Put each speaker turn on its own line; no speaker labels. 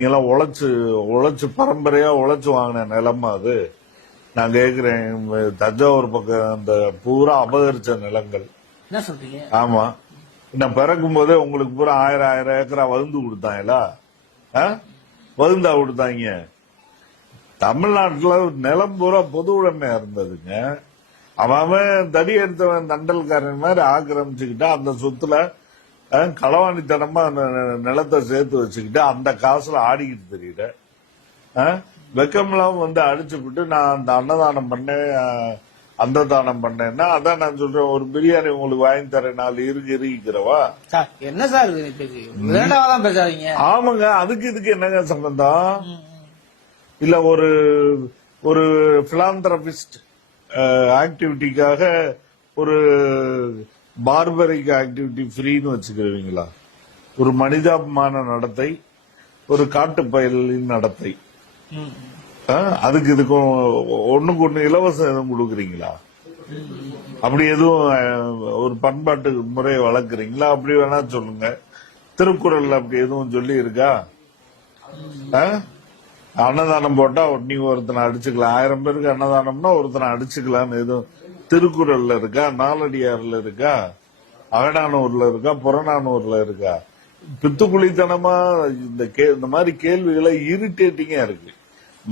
நீங்களாம் உழைச்சு உழைச்சு பரம்பரையா உழைச்சு வாங்கின நிலமா அது. நான் கேக்குறேன் தஞ்சாவூர் பக்கம் அந்த பூரா அபகரிச்ச நிலங்கள்.
என்ன சொல்றீங்க?
ஆமா. நான் பிறக்கும் போதே உங்களுக்கு பூரா ஆயிரம் ஆயிரம் ஏக்கரா வகுந்து கொடுத்தாங்களா? வகுந்தா கொடுத்தாங்க. தமிழ்நாட்டுல நிலம் பூரா பொது உடைமையா இருந்ததுங்க. அவன் தடி எடுத்தவன் தண்டல்காரன் மாதிரி ஆக்கிரமிச்சுக்கிட்டு அந்த சொத்துல களவாணித்தனமா நிலத்தை சேர்த்து வச்சுக்கிட்டு அந்த காசுல ஆடிக்கிட்டு தெரியல? வெக்கம்லாம் வந்து அடிச்சு விட்டு நான் அந்த அன்னதானம் பண்ணேன் அந்த தானம் பண்ணேன்னா அதான் நான் சொல்றேன் ஒரு பிரியாணி உங்களுக்கு வாங்கி தரேன் நாலு இருக்கு இருக்கிறவா
என்ன சார் பேசாதீங்க.
ஆமாங்க அதுக்கு இதுக்கு என்னங்க சம்பந்தம்? இல்ல ஒரு ஒரு பிலாந்தரபிஸ்ட் ஆக்டிவிட்டிக்காக ஒரு பார்பரிக் ஆக்டிவிட்டி ஃப்ரீன்னு வச்சுக்கிறீங்களா? ஒரு மனிதாபிமான நடத்தை ஒரு காட்டு பயலின் நடத்தை. ஆ, அதுக்கு இதுக்கும் ஒண்ணுக்கு ஒண்ணு இலவசம் எதுவும் கொடுக்குறீங்களா? அப்படி எதுவும் ஒரு பண்பாட்டு முறையை வளர்க்குறீங்களா? அப்படி வேணா சொல்லுங்க. திருக்குறள் அப்படி எதுவும் சொல்லி இருக்கா ஆ? அன்னதானம் போட்டா நீ ஒருத்தனை அடிச்சுக்கலாம். ஆயிரம் பேருக்கு அன்னதானம்னா ஒருத்தனை அடிச்சுக்கலாம்னு எதுவும் திருக்குறள்ல இருக்கா நாலடியார்ல இருக்கா அகடானூர்ல இருக்கா புறநானூர்ல இருக்கா? பித்துக்குழித்தனமா இந்த கே இந்த மாதிரி கேள்விகளை இரிட்டேட்டிங்கா இருக்கு.